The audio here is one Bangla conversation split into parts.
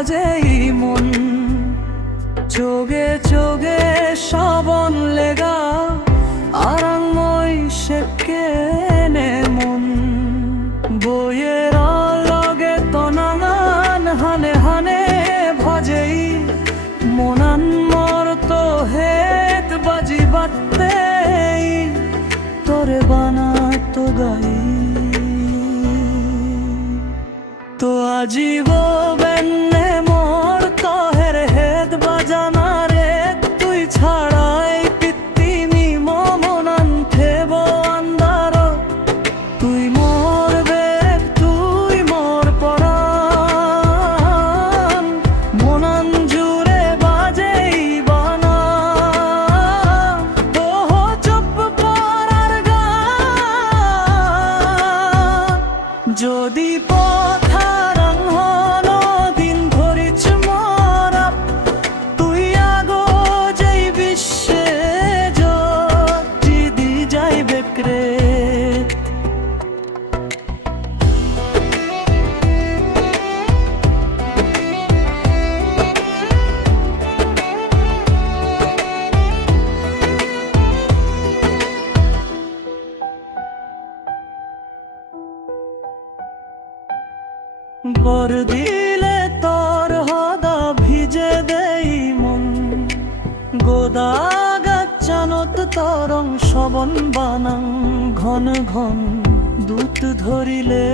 বাজেই মন চোগে চোগে শ্রাবণ লেগা আরামই সে কেনে মন বইয়ের লগে তনাঙান হানে হানে ভজেই মনান মর তো হেত বাজি বাটতে তোরে বানা তো গাই তো আজীব বেন্নে মোর তহের হেদ বাজানা রে তুই ছাড়াই পিত্তিমি মমনান থেব আন্দার তুই মোর বেগ তুই মোর পরাণ মনান জুড়ে বাজেই বানা ওহ চুপ করার গান যদি ভর দিলে তোর হদা ভিজে দেই মন গোদা গাচ্চানত তরং শবন বানাং ঘন ঘন দুধ ধরিলে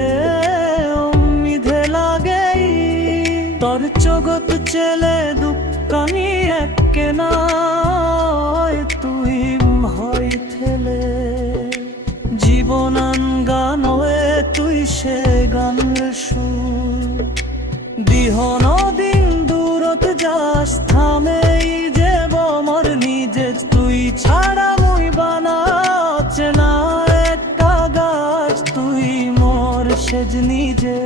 অমিধে লাগেই তোর জগৎ চেলে দুঃখানি একে নয় তুই হয় থেলে জীবনান গানয়ে তুই সে গানের সুর দিহন দিন দূরত যাস থামেই যে বমর নিজে তুই ছাড়া মুই বানাচ্ছে না একটা গাছ তুই মোর সেজ নিজে